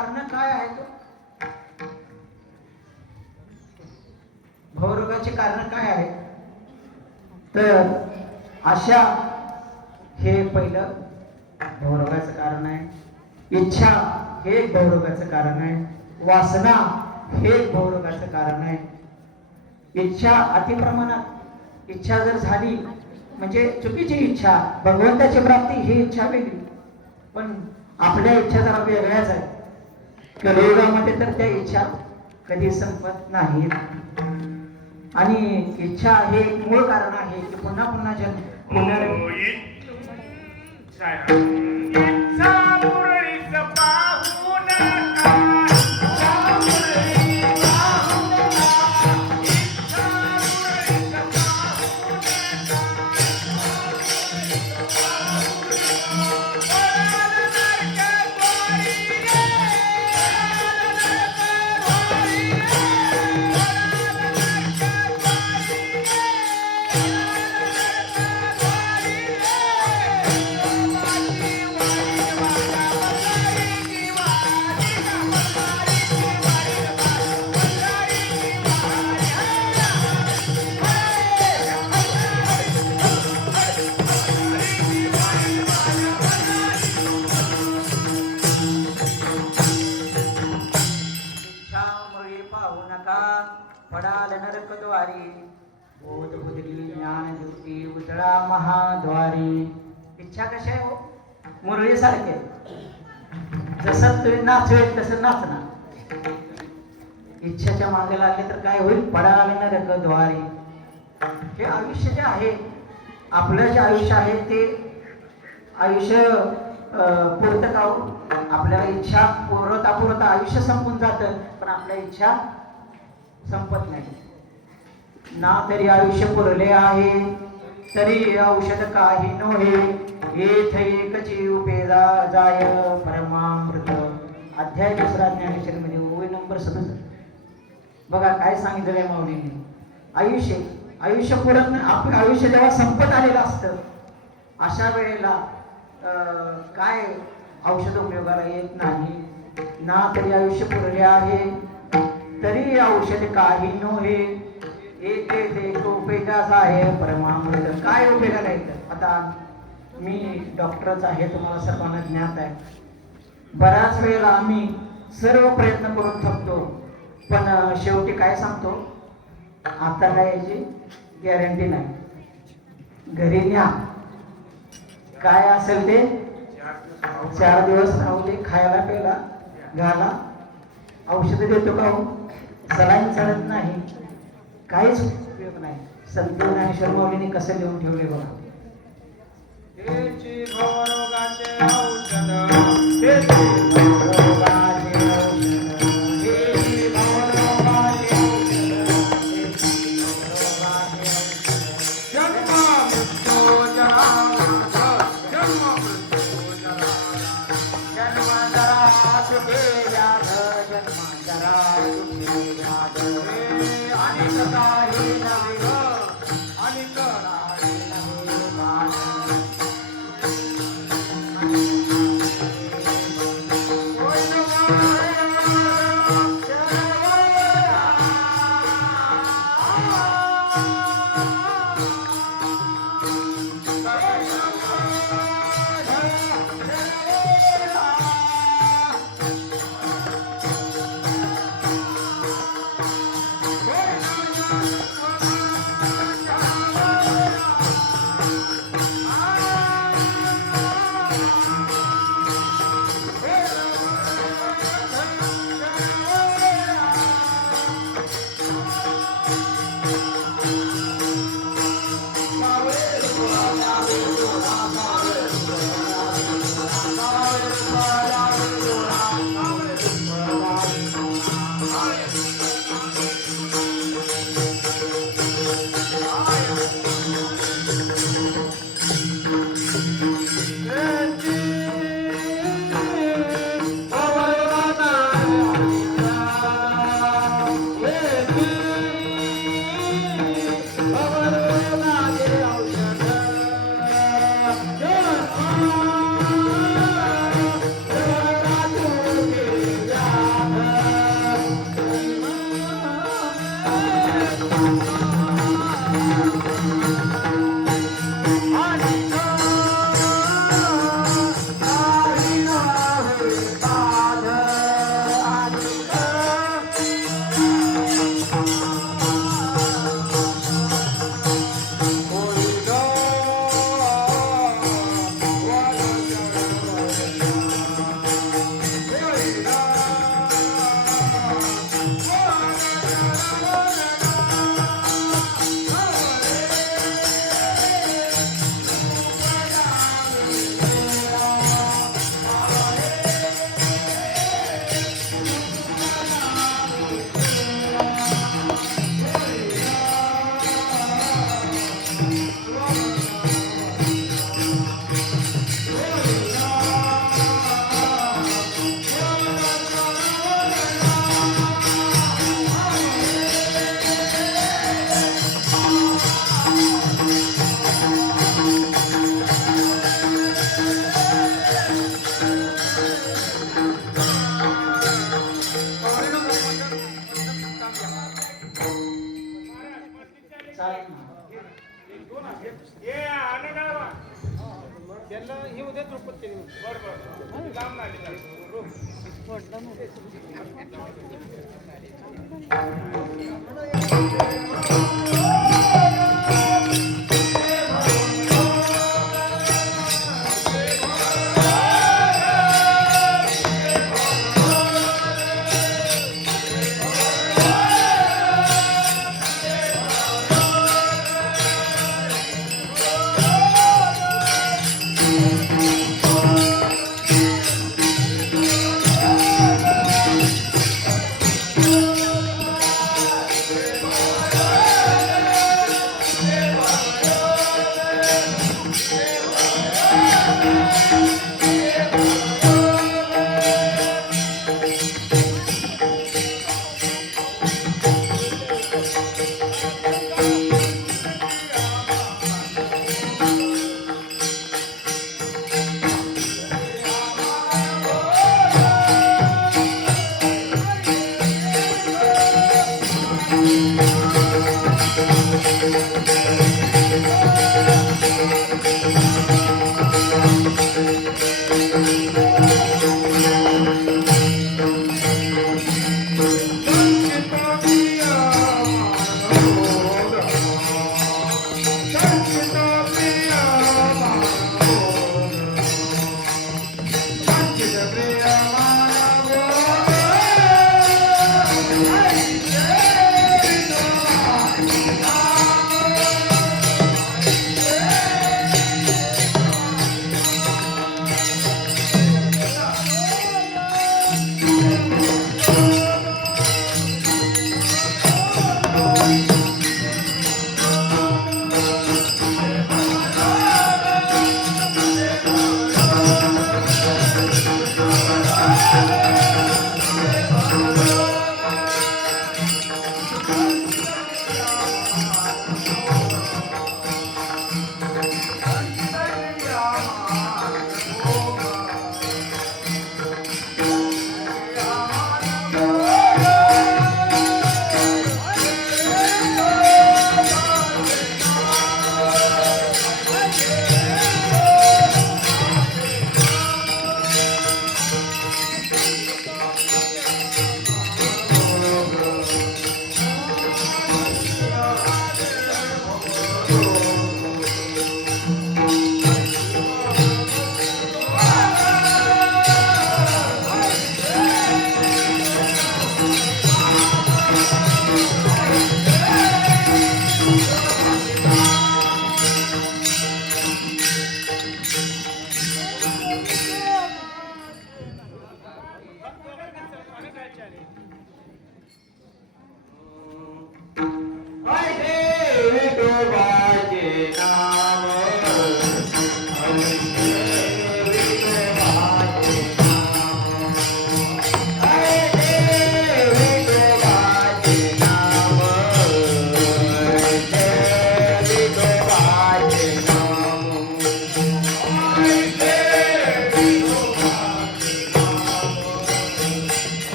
कारण काय आहे तो? भवरोगाचे कारण काय आहे? तर आशा हे पहिलं भवरोगाचं कारण आहे. इच्छा हे एक भवरोगाचं कारण आहे. वासना हे एक भवरोगाचं कारण आहे. इच्छा अतिप्रमाणात इच्छा जर झाली म्हणजे चुकीची इच्छा, भगवंताची प्राप्ती ही इच्छा वेगळी, पण आपल्या इच्छा जरा वेगळ्याच आहेत. कलियुगामध्ये तर त्या इच्छा कधी संपत नाहीत. आणि इच्छा हे एक मूळ कारण आहे की पुन्हा पुन्हा पडाल नरकद्वारी, बोध बुद्धी ज्ञान ज्योती उजळा महाद्वारी. इच्छा कशी आहे हो? मुरळी सारखे, जसं तुम्ही नाचवेल तसं नाचणार. इच्छाच्या मागे लागले तर काय होईल? पडाल नरकद्वारी. हे आयुष्य जे आहे, आपलं जे आयुष्य आहे ते आयुष्य पुरतं का हो? आपल्याला इच्छा पुरवता आयुष्य संपून जातं, पण आपल्या इच्छा संपत नाही ना. तरी आयुष्य पुरले आहे, तरी औषध काही नव्हे. येथ एकची उपेजा जाय परमामृत. अध्याय 2 ज्ञानेश्वरीमध्ये ओवी नंबर 67. बघा काय सांगितलंय माऊलीने. आयुष्य पुरत नाही. आपलं आयुष्य जेव्हा संपत आलेलं असतं अशा वेळेला काय औषध उपयोगाला येत नाही ना. तरी आयुष्य पुरले आहे, तरी औषध काही नव्हे. एक उपयोगाचा आहे परमामृत. काय उपयोगाला येतं? आता मी डॉक्टरच आहे, तुम्हाला सर्वांना ज्ञात आहे. बऱ्याच वेळेला आम्ही सर्व प्रयत्न करून थकतो, पण शेवटी काय सांगतो? आता काय याची गॅरंटी नाही, घरी न्या, काय असेल ते 4 दिवस राहू दे, खायला प्यायला घाला. औषध देतो का हो? सलाईन चालत नाही, काहीच उपयोग नाही. संत ज्ञानेश्वर माऊलीने कसं लिहून ठेवले बघा. चालेल ना. त्यांना हे उद्या द्रुपद केली बरोबर काम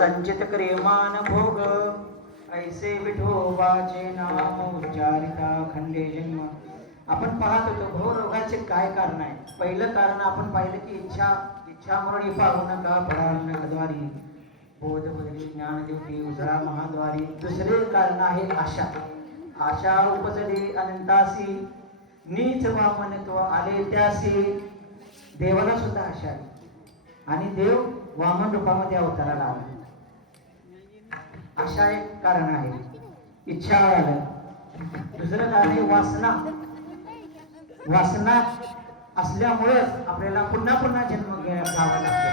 संचित करे मान भोग ऐसे विठोबाचे नाम उच्चारिता खंडे जन्म. आपण पाहत होतो घोर रोगाचे काय कारण आहे. पहिलं कारण आपण पाहिलं की इच्छा मरणी पाहू नका फळांद्वारी बोध बदली ज्ञान देवती उजळा महाद्वारी. दुसरे कारण आहे आशा उपजली अनंतासी नीच वामनत्व आले त्यासी. देवाला सुद्धा आशा आहे आणि देव वामन रूपामध्ये अवताराला आला. अशा एक कारण आहे. इच्छा आलं. दुसरं कारण आहे वासना असल्यामुळे आपल्याला पुन्हा पुन्हा जन्म घ्यावा लागतो.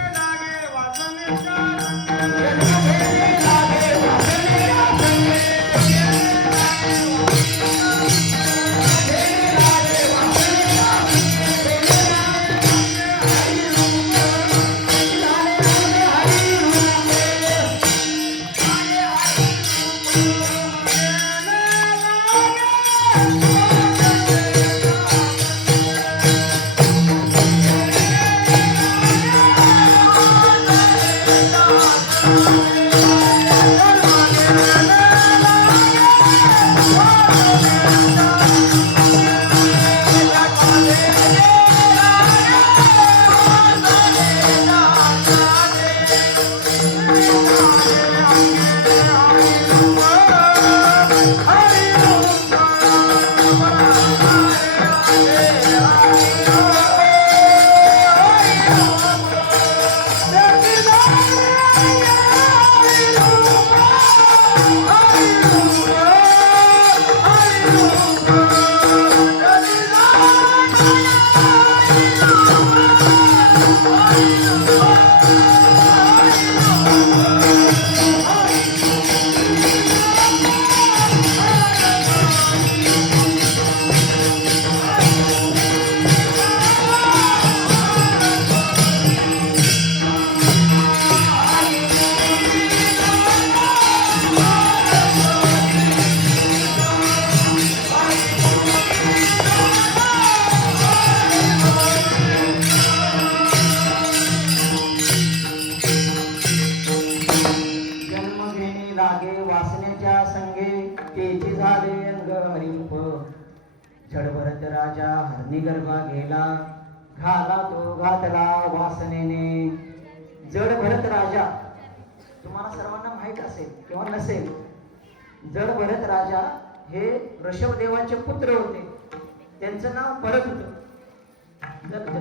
जडभरत राजा हरणी गर्भा गेला, घाला तो घातला वासनेने. जडभरत राजा तुम्हाला सर्वांना माहीत असेल किंवा नसेल, जडभरत राजा हे ऋषभदेवाचे पुत्र होते. त्यांचं नाव भरत होतं.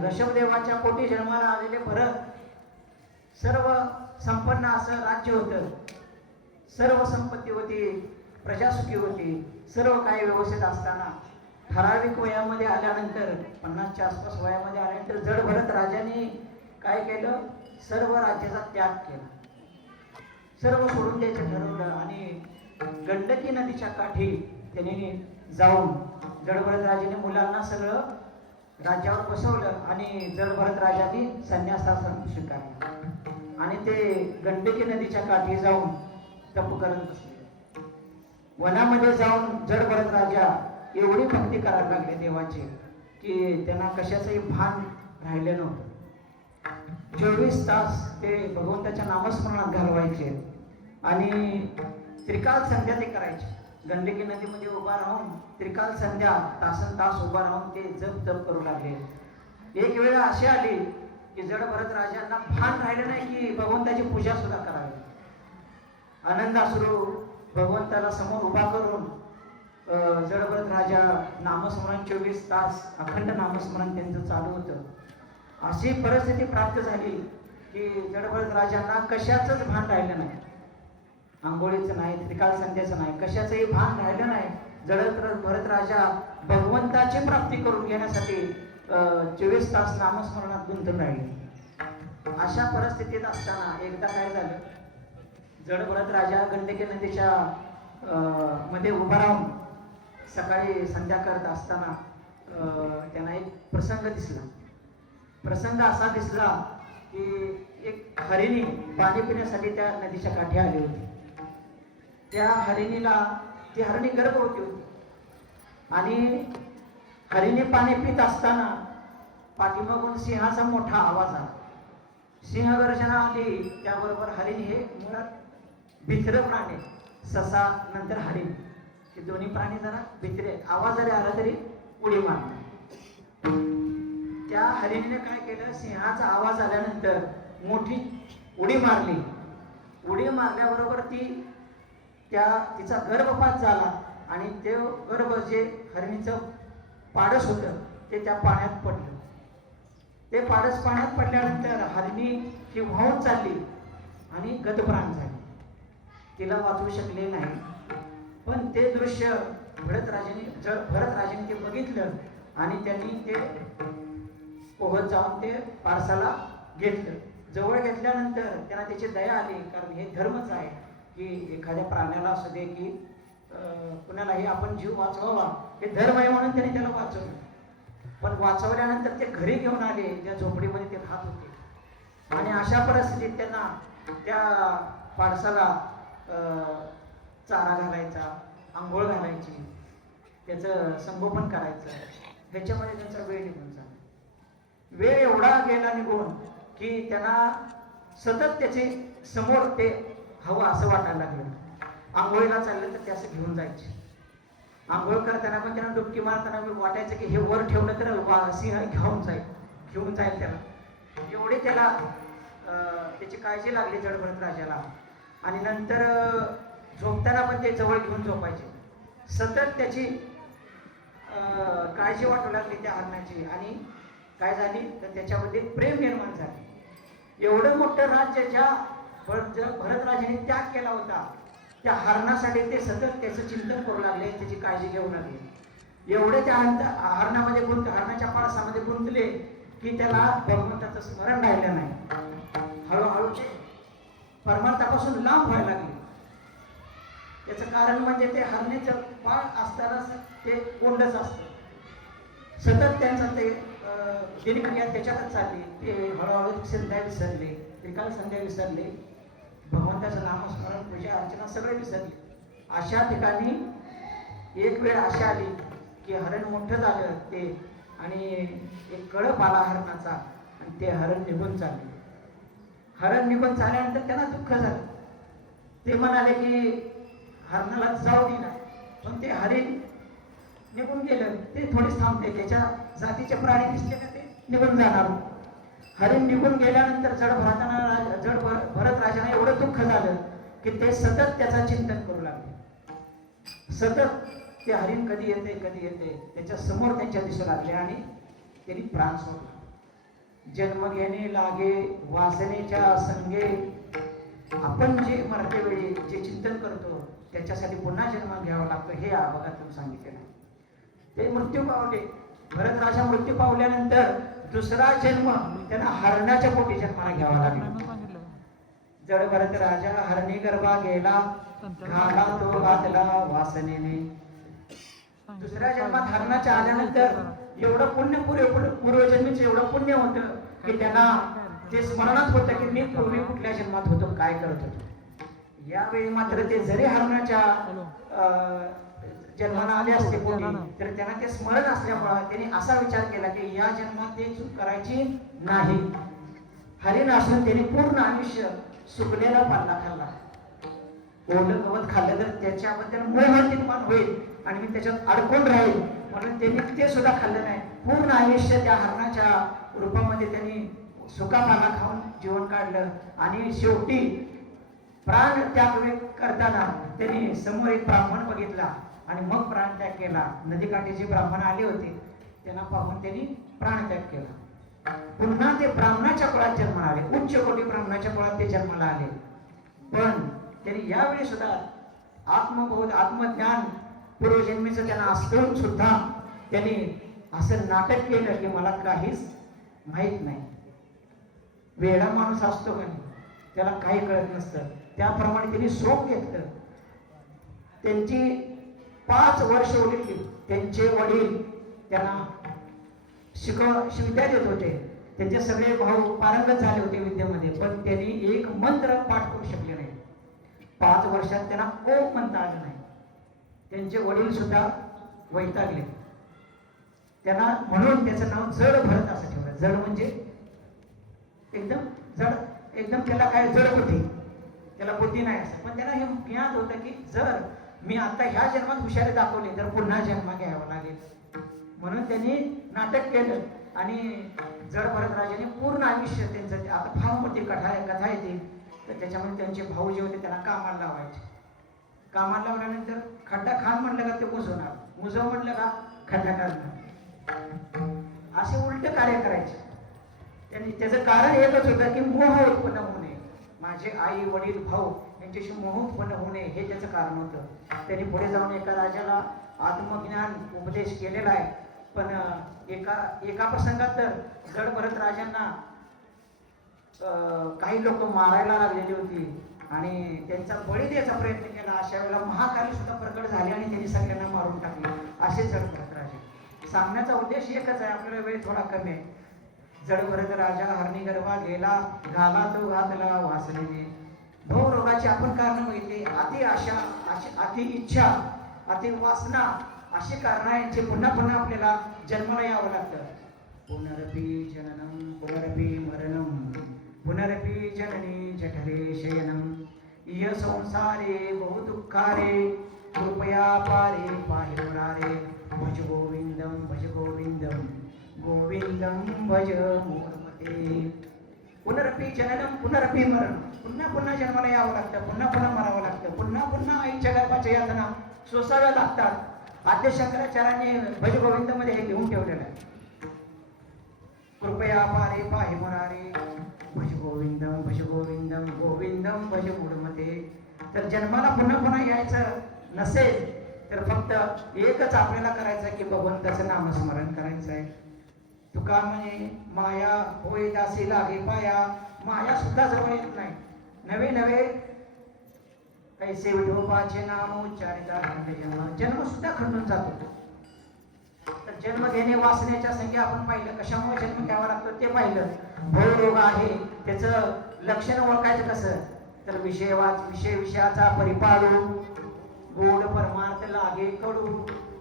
ऋषभदेवाच्या पोटी जन्माला आलेले भरत सर्व संपन्न असं राज्य होतं, सर्व संपत्ती होती, प्रजासुखी होती, सर्व काही व्यवस्थित असताना ठराविक वयामध्ये आल्यानंतर 50च्या आसपास वयामध्ये आल्यानंतर जडभरत राजाने काय केलं, सर्व राज्याचा त्याग केला, सर्व सोडून द्यायचं ठरवलं आणि गंडकी नदीच्या काठी त्याने जाऊन जडभरत राजाने मुलांना सगळं राज्यावर बसवलं आणि जडभरत राजाने संन्यासाचा स्वीकारला आणि ते गंडकी नदीच्या काठी जाऊन तप करत बसले. वनामध्ये जाऊन जडभरत राजा एवढी भक्ती करायला लागले देवाची की त्यांना कशाचंही भान राहिलं नव्हतं. 24 तास ते भगवंताच्या नामस्मरणात घालवायचे आणि त्रिकाल संध्या ते करायचे. गंडकी नदीमध्ये उभा राहून त्रिकाल संध्या तासन तास उभा राहून ते जप तप करू लागले. एक वेळ अशी आली की जडभरत राजांना भान राहिलं नाही की भगवंताची पूजा सुद्धा करावी. आनंदाश्रू भगवंताला समोर उभा करून जडभरत राजा नामस्मरण 24 तास अखंड नामस्मरण त्यांचं चालू होतं. अशी परिस्थिती प्राप्त झाली की जडभरत राजांना कशाचंच भान राहिलं नाही, आंघोळीचं नाही, त्रिकाल संध्याचं नाही, कशाचंही भान राहिलं नाही. जडभरत राजा भगवंताची प्राप्ती करून घेण्यासाठी 24 तास नामस्मरणात गुंतून राहिले. अशा परिस्थितीत असताना एकदा काय झालं, जडभरत राजा गंडकी नदीच्या मध्ये उभा राहून सकाळी संध्या करत असताना त्यांना एक प्रसंग दिसला. प्रसंग असा दिसला की एक हरिणी पाणी पिण्यासाठी त्या नदीच्या काठी आली होती. त्या हरिणीला ती हरिणी गर्भवती होती आणि हरिणी पाणी पित असताना पाठीमागून सिंहाचा मोठा आवाज आला. सिंहगर्जना आली, त्याबरोबर हरिण हे मुळात भित्र प्राणी, ससा नंतर हरिण हे दोन्ही प्राणी जरा भित्रे, आवाज जरी आला तरी उडी मारतात. त्या हरिणीने काय केलं, सिंहाचा आवाज आल्यानंतर मोठी उडी मारली. उडी मारल्याबरोबर तिचा गर्भपात झाला आणि ते गर्भ जे हरिणीचं पाडस होतं ते त्या पाण्यात पडलं. ते पाडस पाण्यात पडल्यानंतर हरिणी ही वाहून चालली आणि गतप्राण झाली. तिला वाचवू शकले नाही. पण ते दृश्य भरतराजाने ते बघितलं आणि त्यांनी ते पोहत जाऊन ते पारसाला घेतलं. जवळ घेतल्यानंतर त्यांना त्याची दया आली, कारण हे धर्मच आहे की एखाद्या प्राण्याला असू दे की कुणालाही आपण जीव वाचवावा, हे धर्म आहे म्हणून त्यांनी त्याला वाचवलं. पण वाचवल्यानंतर ते घरी घेऊन आले, त्या झोपडीमध्ये ते राहत होते आणि अशा परिस्थितीत त्यांना त्या पाडसाला चारा घालायचा, आंघोळ घालायची, त्याचं संगोपन करायचं, ह्याच्यामध्ये त्यांचा वेळ निघून झाला. वेळ एवढा गेला निघून की त्यांना सतत त्याचे समोर ते हवं असं वाटायला लागलं. आंघोळीला चाललं तर ते असं घेऊन जायचे. आंघोळ करताना पण त्यांना डुबकी मारताना वाटायचं की हे वर ठेवलं तर सिंह घेऊन जाईल त्याला. एवढी त्याला त्याची काळजी लागली जडभरत राजाला. आणि नंतर झोपताना पण ते जवळ घेऊन झोपायचे. सतत त्याची काळजी वाटू लागली त्या हरणाची आणि काय झाली तर त्याच्यामध्ये प्रेम निर्माण झाले. एवढं मोठं राज्य ज्या भरतराजाने त्याग केला होता त्या हरणासाठी ते सतत त्याचं चिंतन करू लागले, त्याची काळजी घेऊ लागले. एवढे त्या हरणामध्ये हरणाच्या पाळसामध्ये गुंतले की त्याला भगवंताचं स्मरण राहिलं नाही. हळूहळू ते परमार्थापासून लांब व्हायला लागले. याचं कारण म्हणजे ते हरणीचं पाळ असताना ते कोंडच असतं. सतत त्यांचं ते दिनक्रिया त्याच्यातच चालली. ते हळूहळू संध्या विसरले, त्रिकाल संध्या विसरले, भगवंताचं नामस्मरण पूजा अर्चना सगळे विसरले. अशा ठिकाणी एक वेळ अशी आली की हरण मोठं झालं ते आणि एक कळप आला हरणाचा आणि ते हरण निघून चालले. हरण निघून चालल्यानंतर त्यांना दुःख झालं. ते म्हणाले की हरणाला जाऊ दिला, पण ते हरिण निघून गेलं ते थोडीच थांबते, त्याच्या जातीचे प्राणी दिसले का ते निघून जाणार. हरिण निघून गेल्यानंतर भरत राजाने एवढं दुःख झालं की ते सतत त्याचं चिंतन करू लागले. सतत ते हरिण कधी येते त्याच्या समोर त्यांच्या दिसू लागले आणि त्यांनी प्राण सोडला. जन्म घेणे लागे वासनेच्या संगे. आपण जे मरते वेळी जे चिंतन करतो त्याच्यासाठी पुन्हा जन्म घ्यावा लागतो, हे अभंगातून सांगितलेलं आहे. ते मृत्यू पावले, भरत राजा मृत्यू पावल्यानंतर दुसरा जन्म त्यांना हरणाच्या पोटी जन्माला घ्यावा लागला. जड भरत राजा हरणी गर्भा गेला, घाला तो घातला वासनेने. दुसऱ्या जन्मात हरणाच्या आल्यानंतर एवढं पुण्य पूर्वजन्मीचं एवढं पुण्य होतं की त्यांना ते स्मरणात होतं की मी पूर्वी कुठल्या जन्मात होतो, काय करत होतो. यावेळी मात्र ते जरी हरणाच्या जन्माला आले असते पोटी तर त्यांना ते स्मरण असल्यामुळे त्यांनी असा विचार केला की या जन्मात ते चूक करायची नाही. हरिण असून त्यांनी पूर्ण आयुष्य सुकलेला पाल्ला खाल्ला. ओलं गवत खाल्लं तर त्याच्याबद्दल मोह निर्माण होईल आणि मी त्याच्यात अडकून राहील, म्हणून त्यांनी ते सुद्धा खाल्लं नाही. पूर्ण आयुष्य त्या हरणाच्या रूपामध्ये त्यांनी सुका पाला खाऊन जीवन काढलं आणि शेवटी प्राण त्याग करताना त्यांनी समोर एक ब्राह्मण बघितला आणि मग प्राणत्याग केला. नदीकाठी जे ब्राह्मण आले होते त्यांना पाहून त्यांनी प्राणत्याग केला. पुन्हा ते ब्राह्मणाच्या कुळात जन्माला आले, उच्च कोटी ब्राह्मणाच्या कुळात ते जन्माला आले. पण त्यांनी यावेळी सुद्धा आत्मबोध आत्मज्ञान पूर्वजन्मीचं त्यांना असून सुद्धा त्यांनी असं नाटक केलं की मला काहीच माहीत नाही. वेडा माणूस असतो का नाही, त्याला काही कळत नसतं. त्याप्रमाणे त्यांनी सोंग घेतलं. त्यांची 5 वर्ष उरली. त्यांचे वडील त्यांना विद्या देत होते. त्यांचे सगळे भाऊ पारंगत झाले होते विद्येमध्ये, पण त्यांनी एक मंत्र पाठ करू शकले नाही. 5 वर्षात त्यांना ओम म्हणता आलं नाही. त्यांचे वडील सुद्धा वैतागले. त्यांना म्हणून त्याचं नाव जड भरत असं ठेवलं. जड म्हणजे एकदम जड, एकदम त्याला काय जड बुद्धी, त्याला बुद्धी नाही असं. पण त्याला हे ज्ञात होतं की जर मी आता ह्या जन्मात हुशारी दाखवली तर पुन्हा जन्म घ्यावा लागेल. म्हणून त्यांनी नाटक केलं आणि जड भरत राजाने पूर्ण आयुष्य त्यांचं, आता फार मोठी कथा येते तर त्याच्यामध्ये त्यांचे भाऊ जे होते त्यांना कामाला लावायचे. कामाला लावल्यानंतर खड्डा खान म्हणलं का ते मुजवणार, मुजव म्हणलं का खड्डा काढणार, असे उलट कार्य करायचे. त्यांनी त्याचं कारण एकच होतं की मोह उत्पन्न होऊ नये. माझे आई वडील भाऊ यांच्याशी मोह उत्पन्न होऊ नये हे त्याचं कारण होतं. त्यांनी पुढे जाऊन एका राजाला आत्मज्ञान उपदेश केलेला आहे. पण एका प्रसंगात तर जड भरत राजांना काही लोक मारायला लागलेली होती आणि त्यांचा बळी द्यायचा प्रयत्न केला. अशा वेळेला महाकाली सुद्धा प्रकट झाले आणि त्यांनी सगळ्यांना मारून टाकले. असे जड भरत राजे. सांगण्याचा उद्देश एकच आहे, आपल्याला वेळ थोडा कमी आहे. जड भरत राजा हरणी गर्भा गेला, घाला तो घातला वासनेने. भोग रोगाची आपण कारण बघितली. अति आशा, अति इच्छा, अति वासना, अशी कारण यांचे पुन्हा पुन्हा आपल्याला जन्माला यावं लागतं. पुनरपि जननम पुनरपि मरणम पुनरपि जननी जठरे शयनम इह संसारे बहु दुःखारे कृपया पारे पाहि मुरारे भज गोविंदम गोविंदम भज मूर्मते. पुनरपि जननम पुनरपि मरण. पुन्हा पुन्हा जन्माला यावं लागतं, पुन्हा पुन्हा मरावं लागतं, पुन्हा पुन्हा आईच्या गर्भाच्या यातना सोसाव्या लागतात. आद्य शंकराचार्यांनी भज गोविंद मध्ये हे लिहून ठेवलेलं आहे. कृपया पारे पाहि मुरारे भज गोविंदम गोविंदम भज मूढमते. तर जन्माला पुन्हा पुन्हा यायचं नसेल तर फक्त एकच आपल्याला करायचं की भगवंताचं नामस्मरण करायचं आहे. तुका म्हणे माया होय दासी लागे पाया. माया सुद्धा जवळ येत नाही. नवे नवे कैसे विठोबाचे नाम उच्चारिता जन्म सुद्धा खंडून जातो. तर जन्म घेणे वासनेच्या संख्या आपण पाहिलं, कशामुळे जन्म घ्यावा लागतो ते पाहिलं. भवरोग आहे, त्याचं लक्षण ओळखायचं कसं, तर विषयाचा परिपाडू गोड परमार्थ लागे कडू.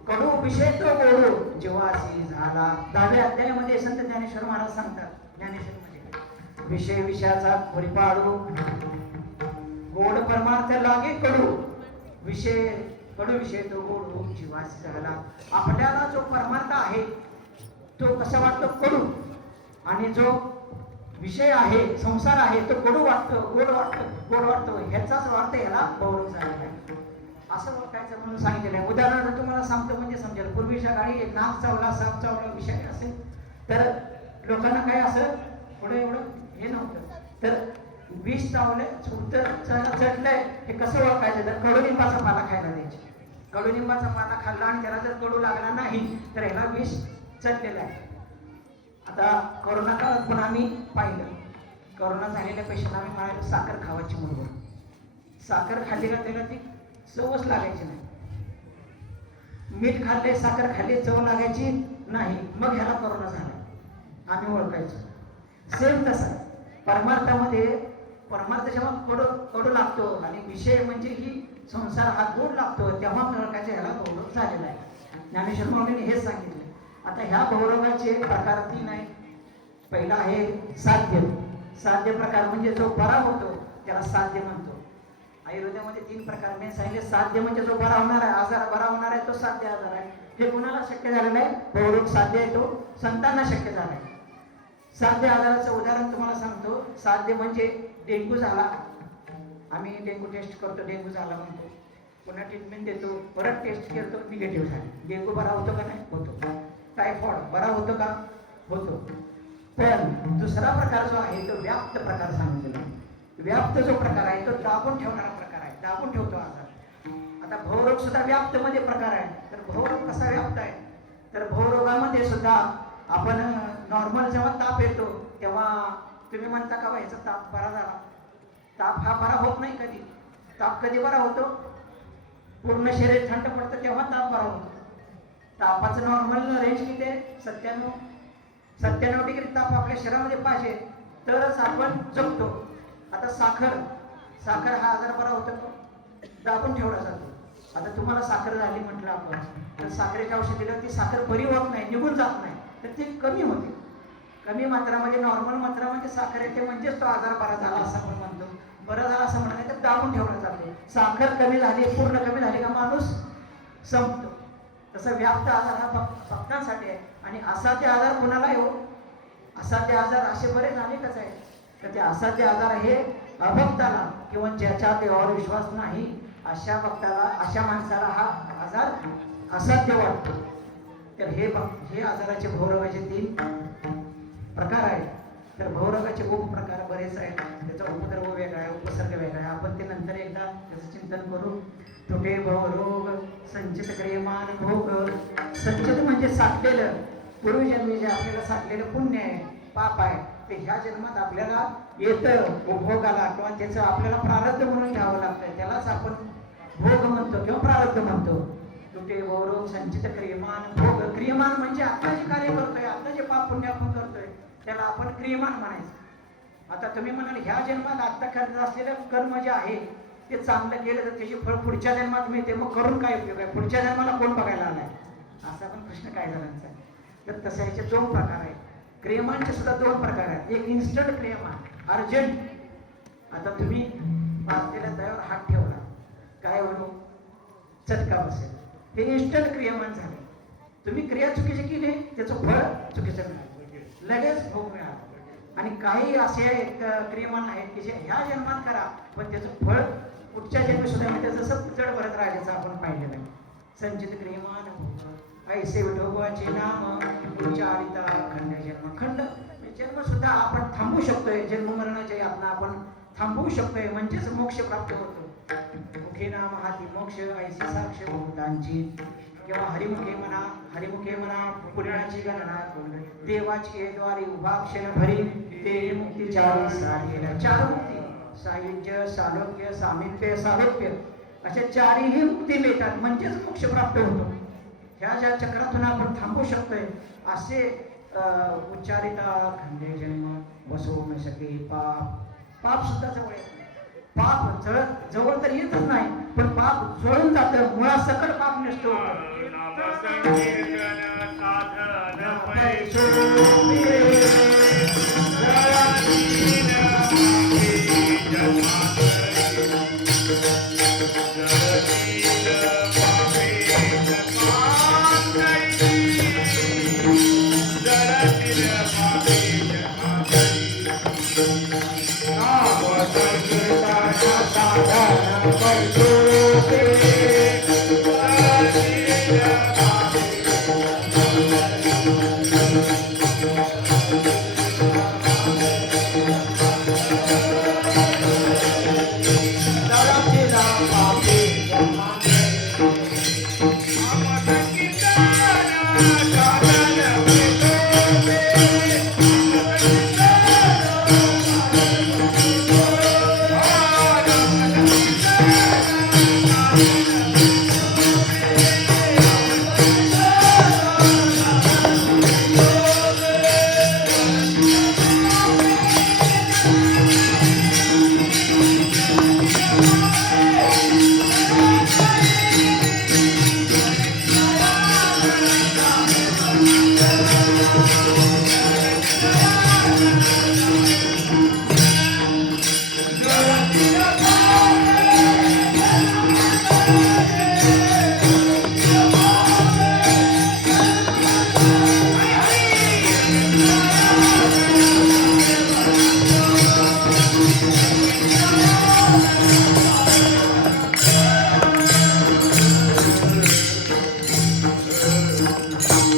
कडू विषय तो गोडू जेव्हासी झाला. 10व्या अध्यायामध्ये संत ज्ञानेश्वर महाराज सांगतात, ज्ञानेश्वर विषयाचा परिपाडू गोड परमार्थ लागे कडू. विषय कडू विषय तो गोड होऊन जीवास झाला. आपल्याला जो परमार्थ आहे तो कसा वाटतो कडू, आणि जो विषय आहे संसार आहे तो कडू वाटतो गोड वाटतो ह्याचाच अर्थ याला गौरव झालेला आहे असं ओळखायचं म्हणून सांगितलेलं आहे. उदाहरणार्थ तुम्हाला सांगतो म्हणजे समजेल. पूर्वीच्या काळी एक नाग चावला साप चावला विषय असेल तर लोकांना काय असं थोडं एवढं हे नव्हतं, तर विष चावलंय चढलंय हे कसं ओळखायचं, तर कडुलिंबाचा पाला खायला द्यायचे. कडुलिंबाचा पाला खाल्ला आणि त्याला जर कडू लागला नाही तर ह्याला विष चढलेलं आहे. आता कोरोना काळात पण आम्ही पाहिलं, कोरोना झालेल्या पेशंटला आम्ही म्हणालो साखर खावायची म्हणून. साखर खाल्ली का त्याला ती चवच लागायची नाही. मीठ खाल्ले साखर खाल्ली चव लागायची नाही, मग ह्याला कोरोना झाला आम्ही ओळखायचो. सेम तसं परमार्थामध्ये परमार्थ जेव्हा कडू लागतो आणि विषय म्हणजे ही संसार हा गोड लागतो तेव्हा ओळखायचं ह्याला गौरव झालेला आहे. ज्ञानेश्वर माऊलीने हेच सांगितलं. आता ह्या गौरवाचे प्रकार 3 आहेत. पहिला आहे साध्य प्रकार म्हणजे जो बरा होतो त्याला साध्य म्हणतो. आयुर्वेदामध्ये 3 प्रकार मी सांगितले. साध्य म्हणजे जो बरा होणार आहे, आजार बरा होणार आहे तो साध्य आजार आहे. हे कुणाला शक्य झालेलं आहे? गौरव साध्य आहे तो संतांना शक्य झाला आहे. साध्य आजाराचं उदाहरण तुम्हाला सांगतो. साध्य म्हणजे डेंग्यू झाला, आम्ही डेंग्यू टेस्ट करतो, डेंग्यू झाला म्हणतो, पुन्हा ट्रीटमेंट देतो, परत टेस्ट करतो, निगेटिव्ह झाली. डेंग्यू बरा होतो का नाही? होतो. टायफॉइड बरा होतो का? होतो. पण दुसरा प्रकार जो आहे तो व्याप्त प्रकार सांगितलेला. व्याप्त जो प्रकार आहे तो दाबून ठेवणारा प्रकार आहे, दाबून ठेवतो आजार. आता भवरोग सुद्धा व्याप्त मध्ये प्रकार आहे. तर भवरोग कसा व्याप्त आहे? तर भवरोगामध्ये सुद्धा आपण नॉर्मल जेव्हा ताप येतो तेव्हा तुम्ही म्हणता का बा ह्याचा ताप बरा झाला. ताप हा बरा होत नाही कधी. ताप कधी बरा होतो? पूर्ण शरीर थंड पडतं तेव्हा ताप बरा होतो. तापाचं नॉर्मल रेंज किती आहे? 97 डिग्री ताप आपल्या शरीरामध्ये पाहिजे तरच आपण जगतो. आता साखर हा आजार बरा होतो तो दाबून ठेवला जातो. आता तुम्हाला साखर झाली म्हटलं आपण तर साखरेच्या औषध दिलं ती साखर बरी होत नाही, निघून जात नाही, तर ती कमी होते. कमी मात्रामध्ये नॉर्मल मात्रामध्ये साखर येते म्हणजेच तो आजार बरा झाला असं आपण म्हणतो. बरं झाला असं म्हणत नाही तर दाबून ठेवलं जाते. साखर कमी झाली, पूर्ण कमी झाली का माणूस संपतो. तसं व्याप्त आजार हा भक्तांसाठी आहे. आणि असाध्य आजार कोणाला येऊ? असाध्य आजार असे बरेच अनेकच आहेत. तर ते असाध्य आजार हे अभक्ताला किंवा ज्याच्या देवावर विश्वास नाही अशा भक्ताला, अशा माणसाला हा आजार असाध्य वाटतो. तर हे आजाराचे भवरोगाचे 3 प्रकार आहेत. तर भवरोगाचे उपप्रकार बरेच आहेत. त्याचा उपद्रव वेगळा आहे, उपसर्ग वेगळा आहे. आपण ते नंतर एकदा त्याचं चिंतन करू. तुटे भवरोग संचित क्रियमान भोग. संचित म्हणजे साठलेलं, पूर्वजन्मी जे आपल्याला साठलेलं पुण्य आहे, पाप आहे, ते ह्या जन्मात आपल्याला येतं उपभोगाला किंवा त्याचं आपल्याला प्रारब्ध म्हणून घ्यावं लागतं. त्यालाच आपण भोग म्हणतो किंवा प्रारब्ध म्हणतो. तुटे भवरोग संचित क्रियमान भोग. क्रियमान म्हणजे आता जे कार्य करतोय, आता जे पाप पुण्य आपण करतोय त्याला आपण क्रियमान म्हणायचं. आता तुम्ही म्हणाल ह्या जन्मात आता करत असलेलं कर्म जे आहे ते चांगलं केलं तर त्याची फळ पुढच्या जन्मात मिळते, मग करून काय उपयोग आहे? पुढच्या जन्माला कोण बघायला आलाय? असा पण प्रश्न काय जणांचा. तर तसे याचे 2 प्रकार आहेत. क्रियमांचे सुद्धा 2 प्रकार आहेत. एक इन्स्टंट क्रियमान, अर्जंट. आता तुम्ही वाचलेल्या दयावर हात ठेवला, काय होईल? चटका बसेल. हे इन्स्टंट क्रियमान झाले. तुम्ही क्रिया चुकीची केली त्याचं फळ चुकीचं मिळालं, लगेच भोग मिळाला. आणि काही असे क्रियमान आहेत की जे ह्या जन्मात करा पण त्याचं फळ पुढच्या जन्मी सुद्धा मिळते, जसं जड भरत राहिल्याचं आपण पाहिलेलं आहे. संचित क्रियमान ऐसे विठोबाचे नाम उच्चारिता खंड जन्म. खंड जन्म सुद्धा आपण थांबवू शकतोय. जन्म मरणाच्या यातना आपण थांबवू शकतोय म्हणजेच मोक्ष प्राप्त होतो. मुखे नाम हाती मोक्ष ऐसी साक्ष भूतांची. किंवा हरिमुखे म्हणा पुण्याची गणना देवाची द्वारी उभाक्षण भरी ते मुक्ती 4 मुक्ती सायुज्य सालोक्य सामिप्य सालोक्य अशा 4ही मुक्ती मिळतात म्हणजेच मोक्ष प्राप्त होतो. ह्या ज्या चक्रातून आपण थांबू शकतोय असे उच्चारिता खंडे जन्म बसवू न सके पाप सुद्धा जवळ येत नाही. पाप जवळ तर येतच नाही पण पाप जळून जातं, मुळासकट पाप नष्ट होतं. साधन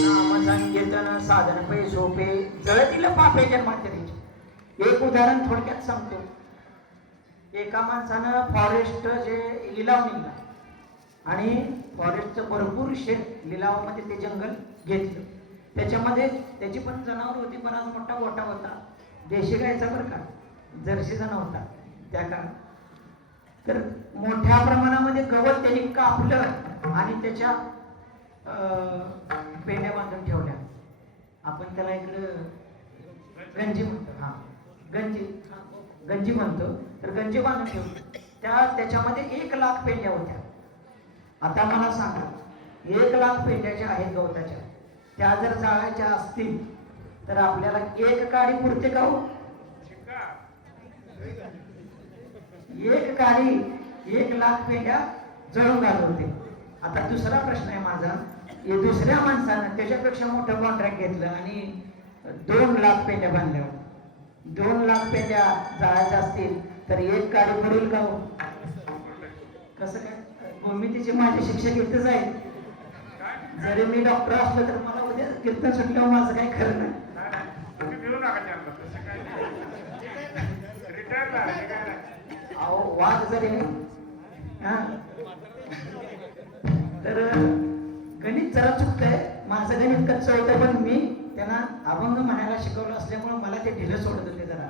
नामसंकीर्तन साधन पै सोपे जळतील पापे जन्मांतरीचे. एक उदाहरण थोडक्यात सांगतो. एका माणसानं फॉरेस्ट जे लिलाव निघाला आणि फॉरेस्टचं भरपूर शेत लिलावामध्ये ते जंगल घेतलं. त्याच्यामध्ये त्याची पण जनावर होती, पण आज मोठा गोठा होता देशी गायचा बरं का, जर्सीचा नव्हता त्या काळात. तर मोठ्या प्रमाणामध्ये गवत त्यांनी कापलं आणि त्याच्या पेंड्या बांधून ठेवल्या. आपण त्याला इकडं गंजी म्हणतो. हा गंजी म्हणतो. तर गंजी बांधून ठेवली. त्याच्यामध्ये 1,00,000 पेंड्या होत्या. आता मला सांगा, 1,00,000 पेंड्या ज्या आहेत गवताच्या, त्या जर जाळायच्या असतील तर आपल्याला एक काडी पुरते का हो? एक काडी 1,00,000 पेंड्या जळून घालवते. आता दुसरा प्रश्न आहे माझा, हे दुसऱ्या माणसानं त्याच्यापेक्षा मोठं कॉन्ट्रॅक्ट घेतलं आणि 2,00,000 पेंड्या बांधल्या. 2,00,000 पेंड्या जाळायच्या असतील तर एक काडी पुरेल का हो? कसं काय? भूमितीचे माझे शिक्षक इथेच आहेत. जरी मी डॉक्टर असलो तर मला उद्या कीर्तन सुटल्यावर माझं काही खरं नाही. अहो वाघ जरी हा तर गणित जरा चुकतंय. माझं गणित कच्चं होतं, पण मी त्यांना अभंग म्हणायला शिकवलं असल्यामुळे मला ते ढिलं सोडत होते जरा.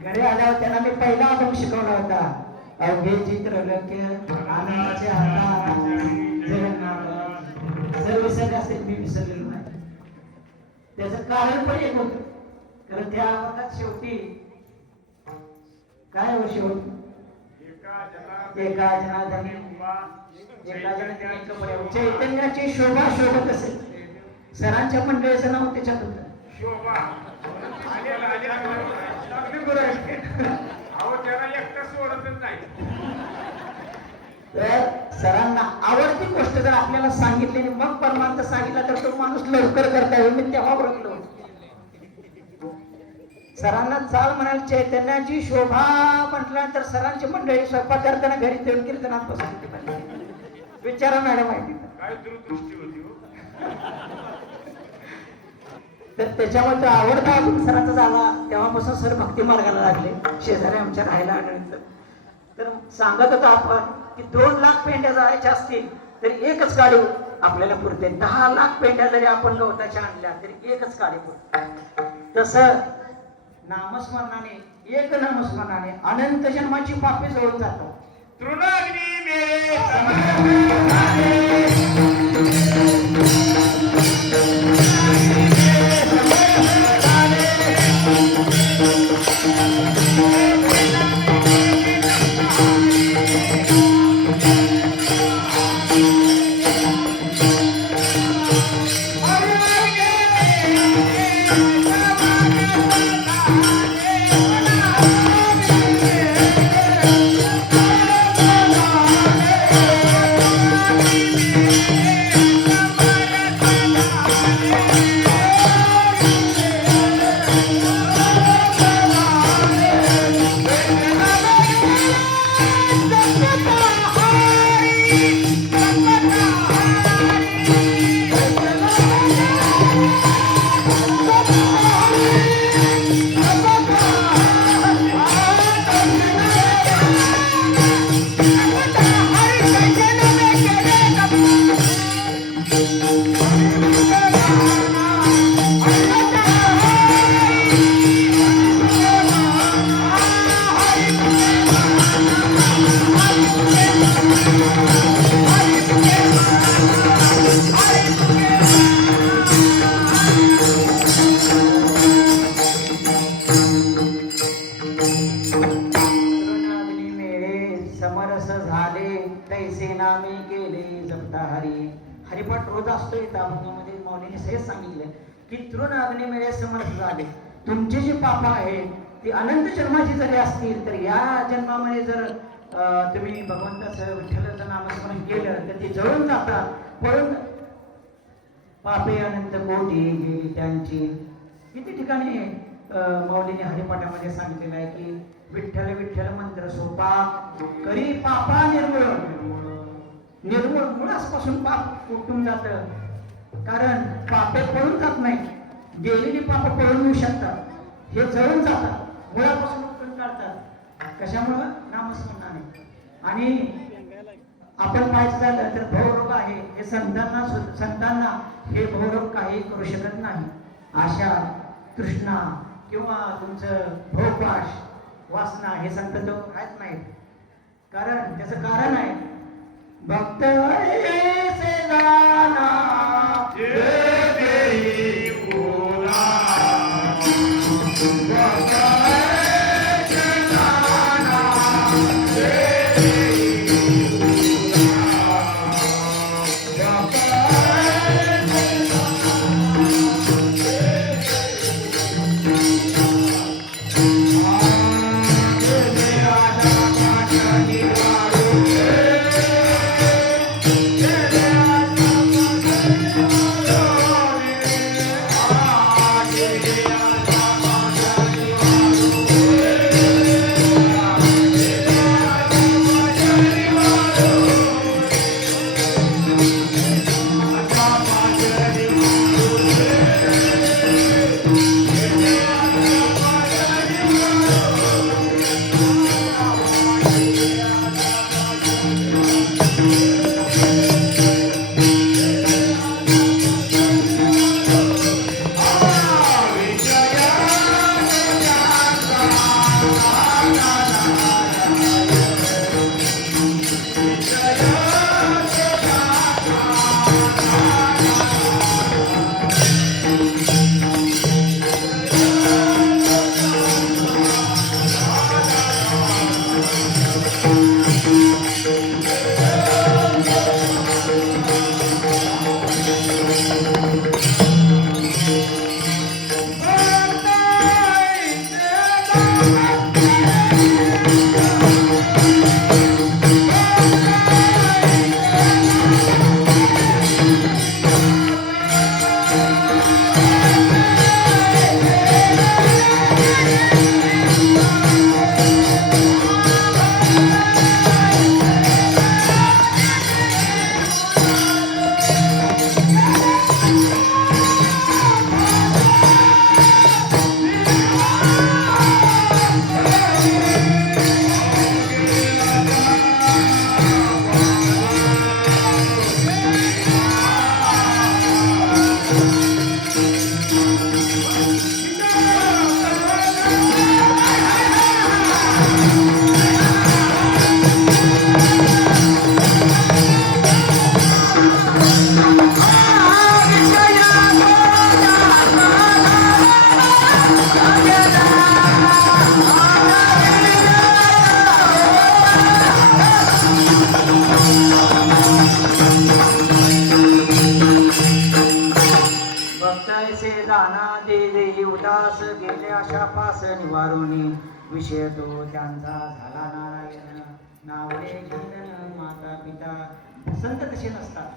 घरी आल्यावर त्यांना मी पहिला अभंग शिकवला होता. अवघे चित्र आनंदाचे हातात जगन्नाथ. जर विसरले असतील मी विसरलेलो नाही. त्याचं कारण पण एक होतं, कारण त्या अभंगात शेवटी काय हो शेवटी एका जनार्दनी चैतन्याची शोभा शोभत असेल. सरांच्या मंडळीचं नाव त्याच्यात होतं शोभा. तर सरांना आवडती गोष्ट जर आपल्याला सांगितली आणि मग परमार्थ सांगितला तर तो माणूस लवकर करता येईल. मी तेव्हा ओळखलो. सरांना चाल म्हणाल चैतन्याची शोभा म्हटल्यानंतर सरांची मंडळी स्वयंपाक करताना घरी देऊन कीर्तनात बसवली. विचारा मॅडम माहिती काय दूरदृष्टी होती. तर त्याच्यामध्ये आवडता अभंग सरांचा झाला. तेव्हापासून सर भक्ती मार्गाला लागले. शेजारी आमच्या राहायला आढळलं. तर सांगत होतो आपण की 2,00,000 पेंड्या जायच्या असतील तर एकच गाडी आपल्याला पुरते. 10,00,000 पेंड्या जरी आपण गवताच्या आणल्या तरी एकच गाडी पुरते. तसं नामस्मरणाने, एक नामस्मरणाने अनंत जन्माची पापे जळून जातात. तृणाग्नी मेरे तृणाग्नी मेळे समरस झाले तैसे नामे केले जपता हरी. हरिपाठ रोज असतो इथं अभंगामध्ये मौलीने सहज सांगितलं की तृणाग्नी मेळे समरस झाले. तुमची जी पाप आहेत ती अनंत जन्माची जरी असतील तर या जन्मामध्ये जर तुम्ही भगवंताचं विठ्ठलाचं नामस्मरण केलं तर ती जळून जातात, पळून पापे अनंत कोटी गेली त्यांची. किती ठिकाणी मौलीने हरिपाठामध्ये सांगितलेलं आहे की विठ्ठल विठ्ठल मंत्र सोपा करी पापा निर्मूळ. निर्मूळ मुळापासून पाप उठून जातं, कारण पापे पळून जात नाही. गेलेली पाप पळून येऊ शकतात, हे जळून जातात, मुळापासून उठून काढतात. कशामुळं? नामस्मरणाने. आणि आपण पाहायचं झालं तर भवरोग आहे हे संतांना हे भवरोग काही करू शकत नाही. आशा तृष्णा किंवा तुमचं भवपाश वासना हे संत तो काहीच नाहीत. कारण त्याचं कारण आहे भक्त ऐसे जाना उदास गेले आशा पास निवारुनी विषय तो त्यांचा झाला नारायण नावडे खंडन माता पिता. संत तसे नसतात,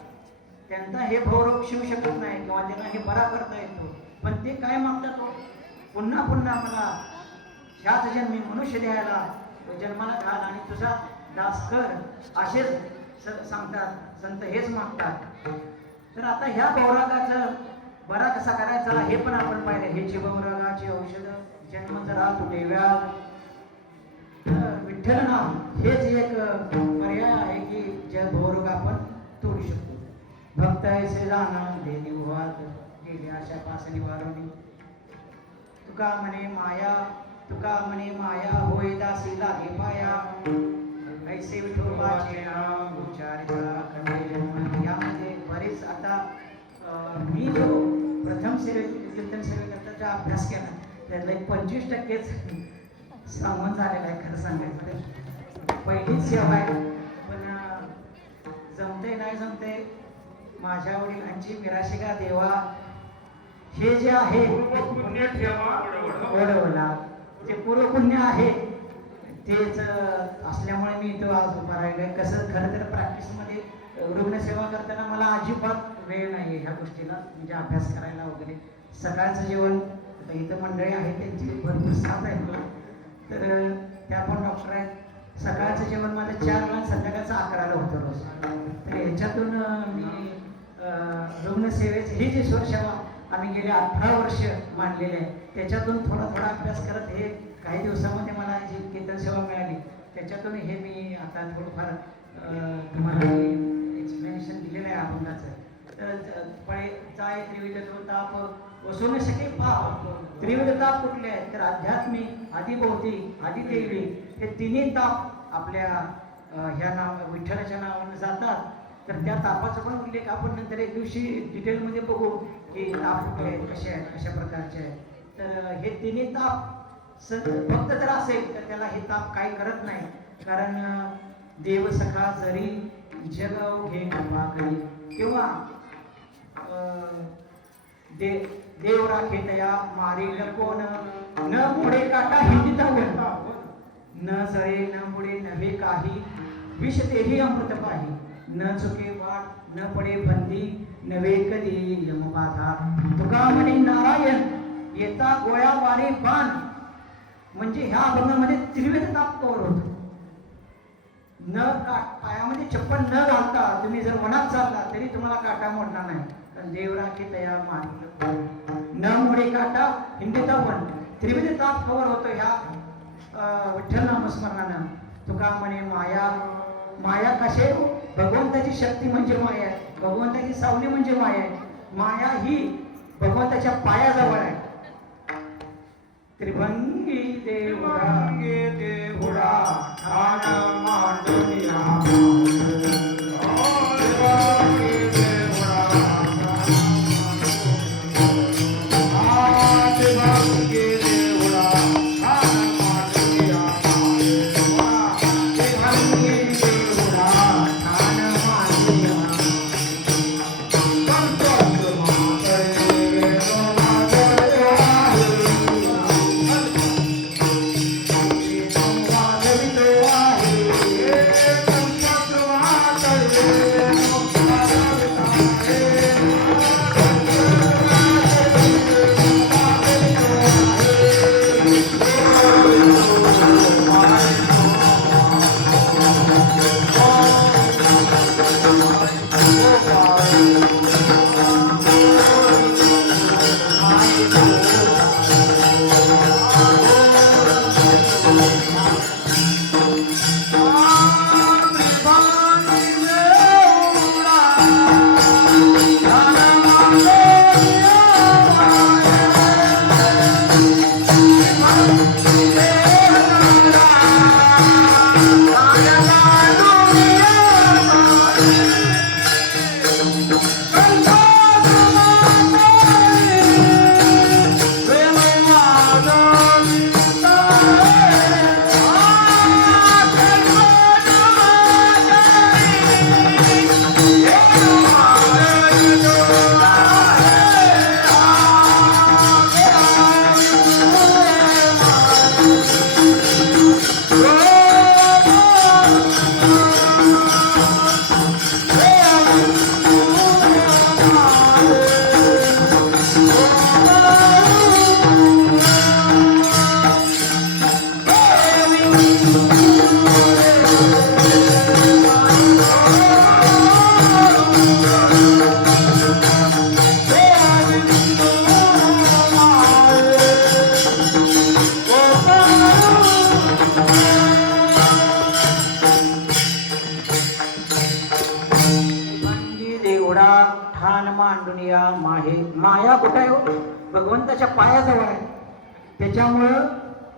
त्यांचा हे भवरोग शिवू शकत नाही किंवा त्यांना हे बरा करता येतो, पण ते काय मागतात? पुन्हा पुन्हा मला ह्याच जन्मी मनुष्य द्यायला जन्माला घाल आणि तुझा दास कर, असेच सांगतात संत, हेच मागतात. तर आता ह्या भवरागाचं बरा कसा करायचा हे पण आपण पाहिलं. हे भवरागाची औषध जन्म जरा तुटे व्याध, विठ्ठल नाम हेच एक पर्याय आहे की ज्या भवरोग आपण तोडू शकतो. भक्त ऐसे जाणा देणी उहात गेली आशा पास निवारणी तुका म्हणे माया होय दासी लागे पाया ऐसे विठोबाचे नाम उच्चारिता खंडे मन यामध्ये बरेच आता मी जो प्रथम कीर्तन सेवेकरता अभ्यास केला त्यातला एक 25%च श्रावण झालेला आहे खरं सांगायचं तर. पहिलीच सेवा आहे पण जमते नाही जमते माझ्या वडिलांची मिराशिका देवा हे जे आहे पुण्य ठेवा ओढवला ते पूर्व पुण्य आहे तेच असल्यामुळे मी इथं आज उभा राहिलोय. कसं खरं तर प्रॅक्टिसमध्ये रुग्णसेवा करताना मला अजिबात वेळ नाही ह्या गोष्टीला म्हणजे अभ्यास करायला वगैरे. सकाळचं जेवण आता इथं मंडळी आहे त्यांची भरपूर साथ आहे मला तर त्या पण डॉक्टर आहेत. सकाळचं जेवण माझं 4ला आणि संध्याकाळचं 11ला होतं रोज. तर ह्याच्यातून मी रुग्णसेवेची ही जी सेवा आम्ही गेले 18 वर्ष मांडलेले आहे त्याच्यातून थोडा थोडा अभ्यास करत हे काही दिवसामध्ये मला जी कीर्तन सेवा मिळाली त्याच्यातून हे मी आता थोडंफार तुम्हाला एक्सप्लेनेशन दिलेलं आहे अभंगाचं. तर पळे जाय त्रिविध तो ताप वसू न शके पाप. त्रिविध ताप कुठले आहेत तर आध्यात्मिक आदिभौतिक आदिदैवी हे तिन्ही ताप आपल्या ह्या नाव विठ्ठलाच्या नावानं जातात. तर त्या तापाचा पण उल्लेख आपण नंतर एक दिवशी डिटेलमध्ये बघू की ताप कुठले आहेत कसे आहेत कशा प्रकारचे आहेत. तर हे तिन्ही ताप फक्त जर असेल तर त्याला हे ताप काही करत नाही कारण देव सखा जरी जग घे कृपा करी किंवा देव राखे तया मारी कोण न मुडे काटा हिंदिता न जळे न मुडे नव्हे काही विष तेही अमृत पाही न चुके वाट न पडे बंदी नवे कधी यमबाधा. तुका म्हणे नारायण येता गोळ्या वारे बाण म्हणजे ह्या अभंगामध्ये त्रिविध ताप कवर होतो. न पायामध्ये चप्पल न घालता तुम्ही जर वनात चालला तरी तुम्हाला काटा मोडणार नाही कारण देव राखे तया मारी न मोडे काटा हिंदीता वन. त्रिविध ताप कवर होतो ह्या विठ्ठल नामस्मरणानं. तुका म्हणे माया कसे भगवंताची शक्ती म्हणजे माया आहे. भगवंताची सावली म्हणजे माया आहे. माया ही भगवंताच्या पायाजवळ आहे. त्रिभंगी देवुडा ठाण मांडुनिया माया कुठे आहे हो? भगवंताच्या पायाजवळ आहे. त्याच्यामुळं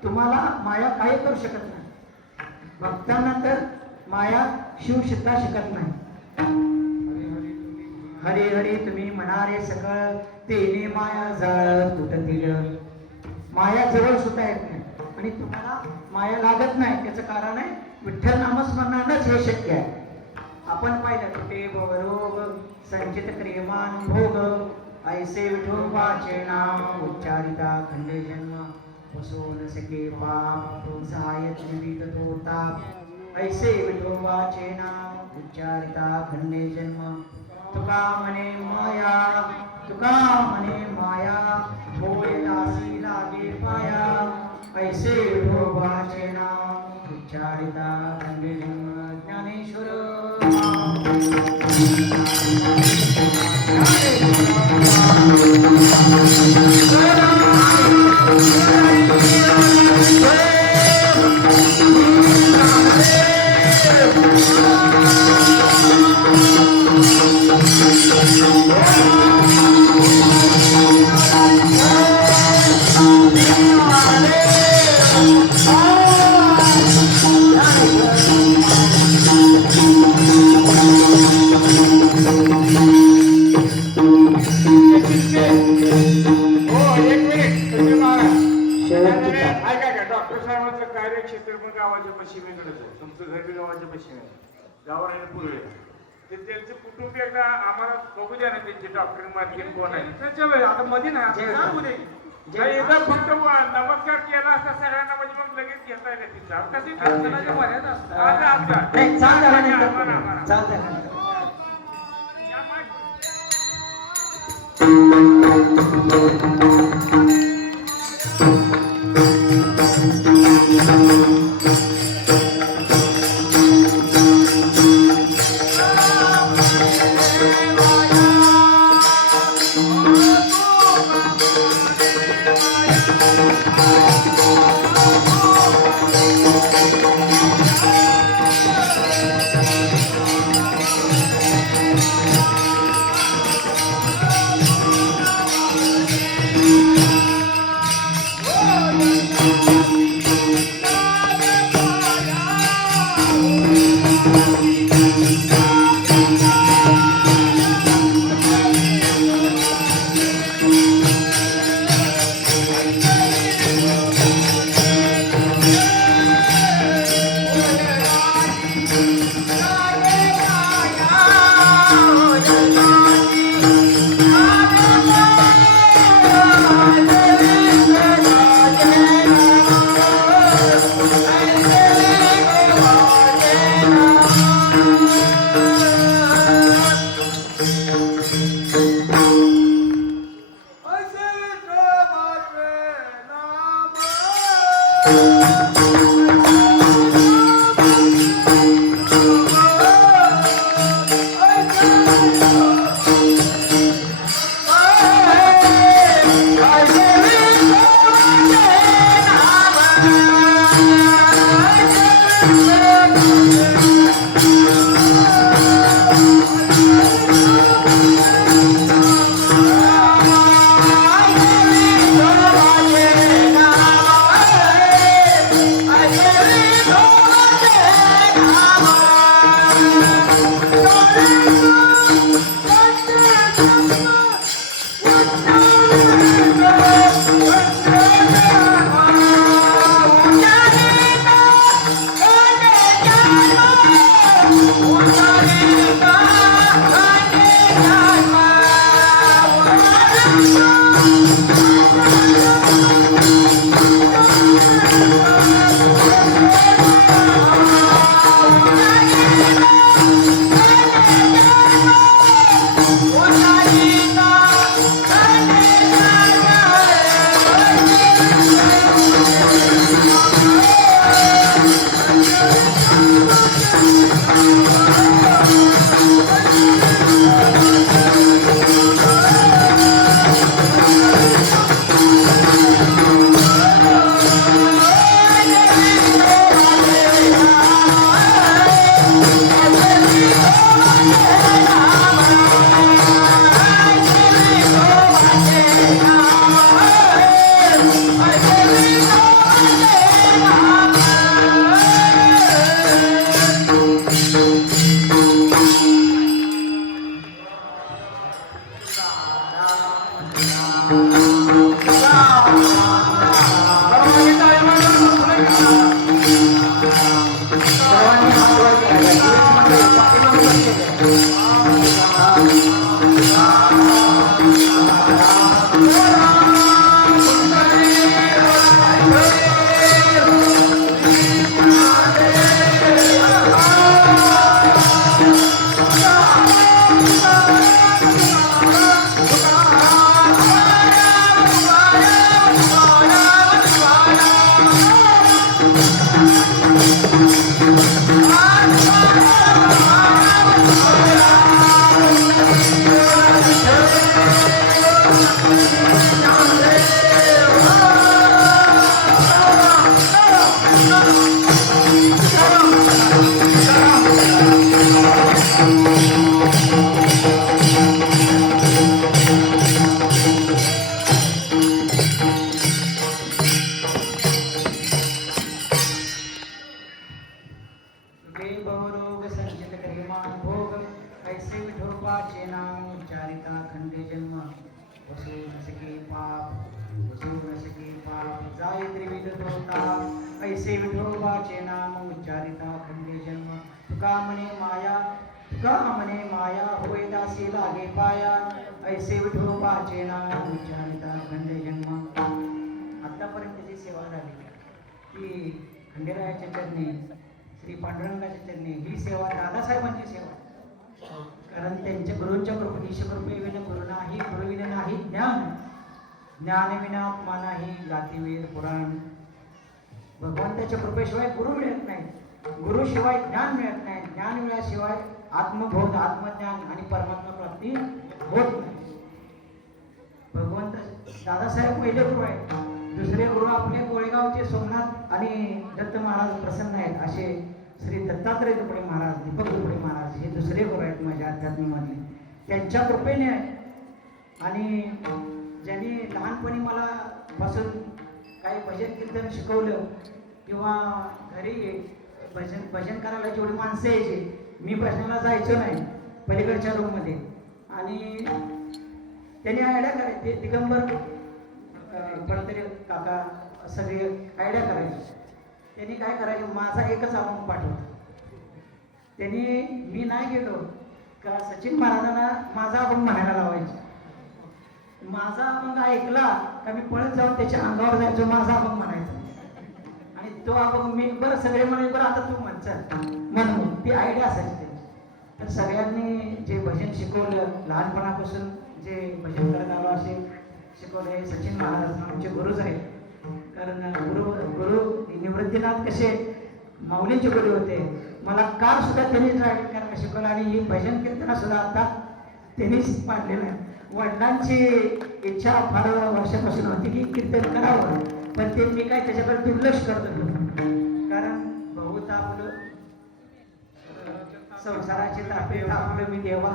तुम्हाला माया काही करू शकत नाही. भक्तांना तर माया शिव शिकता शकत नाही. हरी हरी तुम्ही म्हणारे सकळ तेने माया जाळ तुटतील. माया जवळ सुद्धा येत नाही आणि तुम्हाला माया लागत नाही. त्याचं कारण आहे विठ्ठल नामस्मरणानंच हे शक्य आहे. आपण पाहिलं कुठे भवरोग संचित क्रियमान भोग ऐसे विठोबाचे नाम उच्चारिता खंडे जन्म वसो न सके पाप सहाय्यत निमित्त तो ताप ऐसे विठोबाचे नाम उच्चारिता खंडे जन्म तुका म्हणे माया होय दासी लागे पाया ऐसे विठोबाचे नाम उच्चारिता खंडे जन्म ज्ञानेश्वर डॉक्टर साहेबांचं कार्यक्षेत्र पण गावाच्या पश्चिमेकडेच आहे. तुमचं घर बी गावाच्या पश्चिमे आहे. गावाला आहे पूर्वे. ते त्यांचे कुटुंब एकदा आम्हाला बघू द्या ना, त्यांचे डॉक्टर मार्केट कोण आहे. त्याच्या आता मध्ये नाही सांगू दे. एकदा फक्त नमस्कार केला असता सगळ्यांना म्हणजे मग लगेच घेता येईल तिचा कशी दर्शनाच्या मर्यादा असतात. सर्वांनी हात वर करायचा. पाठीमागे भवरोग संचित गरिमान भोग ऐसे विठोबाचे नाम उच्चारिता खंडे जन्म वसू नसके पाप जाय त्रिविध दोता ऐसे विठोबाचे नाम उच्चारिता खंडे जन्म तुका म्हणे माया होय दासी लागे पाया ऐसे विठोबाचे नाम उच्चारिता खंडे जन्म. आतापर्यंत जी सेवा झाली ती खंडेरायाच्या चरणी श्री पांडुरंगाच्या चरणी ही सेवा दादासाहेबांची सेवा. कारण त्यांच्या गुरूंच्या कृपे ईशकृपे विन गुरु नाही गुरुविन नाही ज्ञान विना आत्मा नाही गातीवेद पुराण. भगवंताच्या कृपेशिवाय गुरु मिळत नाही, गुरुशिवाय ज्ञान मिळत नाही, ज्ञान मिळाल्याशिवाय आत्मबोध आत्मज्ञान आणि परमात्मा प्राप्ती होत नाही. भगवंत दादासाहेब पहिले गुरु आहेत. दुसरे गुरु आपले कोळेगावचे सोमनाथ आणि दत्त महाराज प्रसन्न आहेत असे श्री दत्तात्रय दुपडे महाराज दीपक दुपडे महाराज हे दुसरे गुरु आहेत माझ्या अध्यात्मामधले. त्यांच्या कृपेने आणि ज्यांनी लहानपणी मला पासून काही भजन कीर्तन शिकवलं किंवा घरी भजन करायला जेवढी माणसं यायची मी भजनाला जायचो नाही पलीकडच्या रूममध्ये आणि त्यांनी आयडिया करायचे दिगंबर कोणतरी काका सगळे आयडिया करायचे. त्यांनी काय करायचे माझा एकच अभंग पाठवला. त्यांनी मी नाही गेलो का सचिन महाराजांना माझा अभंग म्हणायला लावायचे. माझा अभंग ऐकला का मी पळत जाऊन त्याच्या अंगावर जायचो माझा अभंग म्हणायचा आणि तो अभंग मी बरं सगळे म्हणे बरं आता तू म्हणून ती आयडिया असायची त्यांची. तर सगळ्यांनी जे भजन शिकवलं लहानपणापासून जे भजन करत आलो असे शिकवले सचिन महाराज आमचे गुरुच आहेत. कारण गुरु निवृत्तीनाथ कसे माऊलींचे गुरु होते. मला कार सुद्धा त्यांनीच ड्रायव्हिंग करायला शिकवलं आणि ही भजन कीर्तन सुद्धा आता त्यांनीच पाडलेलं आहे. वडिलांची इच्छा फार वर्षापासून होती की कीर्तन करावं पण ते मी काय त्याच्याकडे दुर्लक्ष करत होतो. कारण बहुत आपलं संसाराची तापे आपलं मी देवा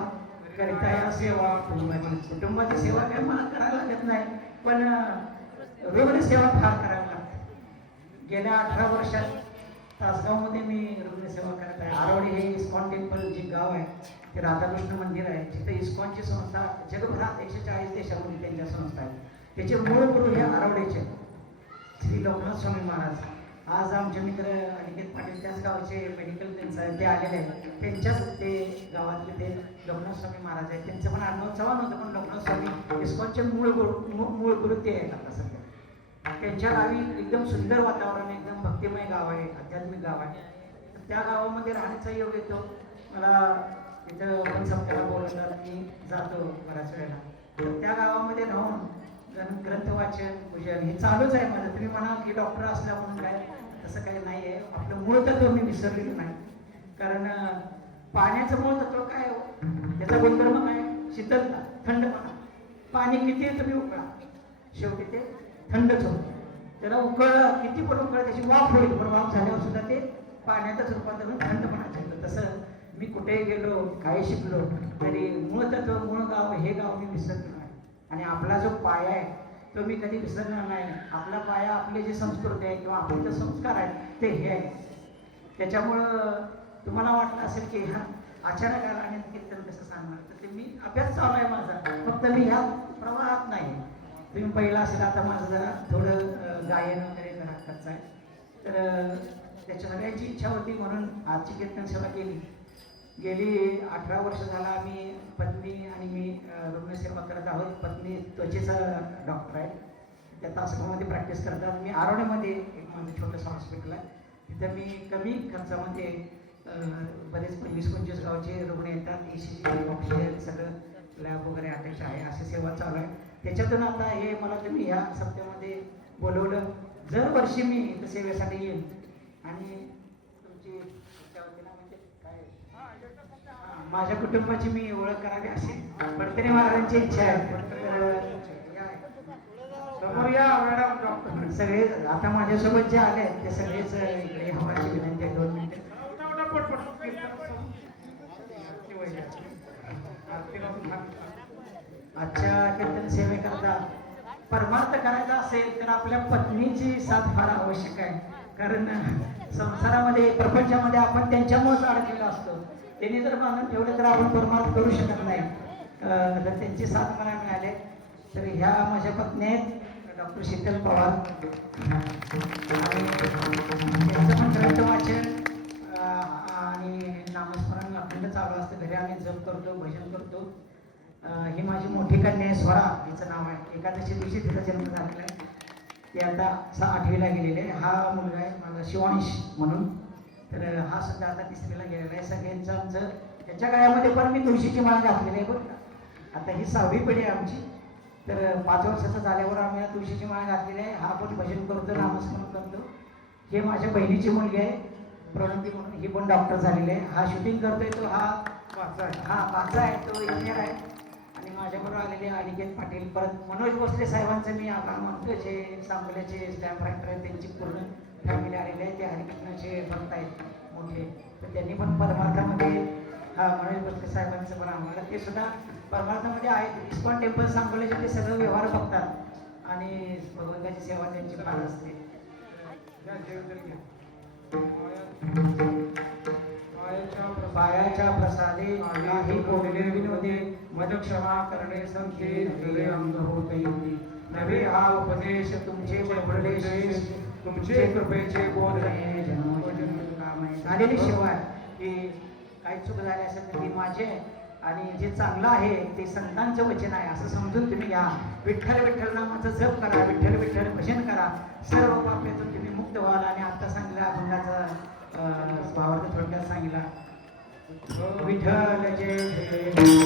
करिता या सेवा कुटुंबाची सेवा काय मला करायला लागत नाही पण रुग्णसेवा फार करायला लागते. गेल्या 18 वर्षात तासगावमध्ये मी रुग्णसेवा करत आहे. आरवडी हे इस्कॉन टेम्पल जे गाव आहे ते राधाकृष्ण मंदिर आहे जिथे इस्कॉनची संस्था जगभरात 140 देशामध्ये त्यांच्या संस्था आहेत. त्याचे मूळ गुरु हे आरवडेचे श्री लोकनाथ स्वामी महाराज. आज आमचे मित्र अनिकेत पाटील त्याच गावचे मेडिकल त्यांचं आहे ते आलेले आहेत. त्यांच्याच ते गावातले ते लोकनाथ स्वामी महाराज आहेत. त्यांचं पण आडनाव चव्हाण होतं पण लोकनाथ स्वामी इस्कॉनचे मूळ गुरु ते आहेत आता सध्या. त्यांच्या गावी एकदम सुंदर वातावरण एकदम भक्तिमय गाव आहे आध्यात्मिक गाव आहे. त्या गावामध्ये राहण्याचा योग येतो मला. तिथं पण सप्त्याला बोलवतात की जातो बऱ्याच वेळेला. तर त्या गावामध्ये राहून ग्रंथ वाचन पूजन हे चालूच आहे माझं. तुम्ही म्हणा की डॉक्टर असल्या म्हणून काय तसं काही नाही आहे. आपलं मूळ तत्व मी विसरलेलं नाही. कारण पाण्याचं मूळ तत्व काय त्याचा गुणधर्म काय शीतलता थंडपणा. पाणी किती तुम्ही उकळा शेवटी ते थंडच होतं. त्याला किती पण उकळ त्याची वाफ होईल पण वाफ झाल्यावर सुद्धा ते पाण्यातच रूपांतर थंडपणाचं येतं. तसं मी कुठेही गेलो काही शिकलो तरी मूळ तत्व मूळ गाव हे गाव मी विसरलो नाही. आणि आपला जो पाया आहे तो मी कधी विसरणार नाही. आपला पाया आपले जे संस्कृती आहे किंवा आपले जे संस्कार आहेत ते हे आहे. त्याच्यामुळं तुम्हाला वाटलं असेल की हा अचानक आला आणि कीर्तन कसं सांगणार तर ते मी अभ्यास चालू आहे माझा. फक्त मी ह्या प्रवाहात नाही तुम्ही पहिला असेल, आता माझं जरा थोडं गायन वगैरे जरा खर्च आहे, तर त्याच्या सगळ्यांची इच्छा होती म्हणून आजची कीर्तन सेवा केली. गेली 18 वर्ष झाला आम्ही पत्नी आणि मी रुग्णसेवा करत आहोत. पत्नी त्वचेचा डॉक्टर आहे, त्या तासगावमध्ये प्रॅक्टिस करतात. मी आरोण्यामध्ये एक माझं छोटंसं हॉस्पिटल आहे, तिथं मी कमी खर्चामध्ये बरेच 25-25 गावचे रुग्ण येतात. ECG, ऑक्सिजन सगळं लॅब वगैरे अटॅच आहे, अशी सेवा चालू आहे. त्याच्यातून आता हे मला तुम्ही ह्या सप्त्यामध्ये बोलवलं. दर वर्षी मी इथं सेवेसाठी येईन आणि तुमची त्या वतीनं म्हणजे काय माझ्या कुटुंबाची मी ओळख करावी अशी पडतरी महाराजांची इच्छा आहे. समोर या मॅडम डॉक्टर. सगळे आता माझ्यासोबत जे आले ते सगळेच इकडे हवाची विनंती आहे. 2 मिनिटं. आजच्या कीर्तन सेवेकरता परमार्थ करायचा असेल तर आपल्या पत्नीची साथ फार आवश्यक आहे. कारण संसारामध्ये प्रपंचामध्ये आपण त्यांच्यामुळेच अडकलेलो असतो. त्यांनी जर बांधून ठेवलं तर आपण परमार्थ करू शकत नाही. तर त्यांची साथ मला मिळाली. तर ह्या माझ्या पत्नी आहेत डॉक्टर शीतल पवार, आणि त्यांचं पण ग्रंथ वाचन आणि नामस्मरण अखंड चालू असतं. घरी आम्ही जप करतो, भजन करतो. ही माझी मोठी कन्या आहे स्वरा, हिचं नाव आहे. एकादशी दिवशी तिचा जन्म झालेला आहे. ती आता 8वीला गेलेली आहे. हा मुलगा आहे माझा शिवांश म्हणून, तर हा सुद्धा आता 3रीला गेलेला आहे. सगळ्यांचं आमचं त्याच्या गळ्यामध्ये पण मी तुळशीची माळ घातलेली आहे बरं का. आता ही 6वी पिढी आहे आमची. तर 5 वर्षाचा झाल्यावर आम्ही या तुळशीची माळ घातलेली आहे. हा पण भजन करतो, नामस्मरण करतो. हे माझ्या बहिणीची मुलगी आहे प्रणती म्हणून, ही पण डॉक्टर झालेली आहे. हा शूटिंग करतोय, तो हा पाचा आहे, तो इंजिनियर आहे. आणि माझ्याबरोबर आलेले अनिकेत पाटील, परत मनोज भोसले साहेबांचं मी आभार मानतो, जे सांगोल्याचे स्टॅम्प रायटर आहेत. त्यांची पूर्ण फॅमिली आलेली आहे. ते हरिकृष्णाचे भक्त आहेत मोठे, तर त्यांनी पण परमार्थामध्ये मनोज भोसले साहेबांचं पण आम्हाला, ते सुद्धा परमार्थामध्ये आहेत. इस्कॉन टेम्पल सांगोल्याचे ते सगळं व्यवहार बघतात आणि भगवंताची सेवा त्यांची फार असते. पायाच्या प्रसादे काही बोलले विनोदे, मद क्षमा करणे संके हृदय अंग होते. नवे हा उपदेश तुमचे उपदेश, तुमचे कृपेचे बोधने जन्मोजन्म कामये. झालेली सेवा आहे की काही चूक झाली असेल तर ती माझी आहे, आणि जे चांगलं आहे ते संतांचं वचन आहे असं समजून तुम्ही घ्या. विठ्ठल विठ्ठल नामाचं जप करा, विठ्ठल विठ्ठल भजन करा, सर्व पापातून तुम्ही मुक्त व्हाल. आणि आता सांगितलं अभंगाचा भावार्थ थोडक्यात सांगितला. विठ्ठल जय जय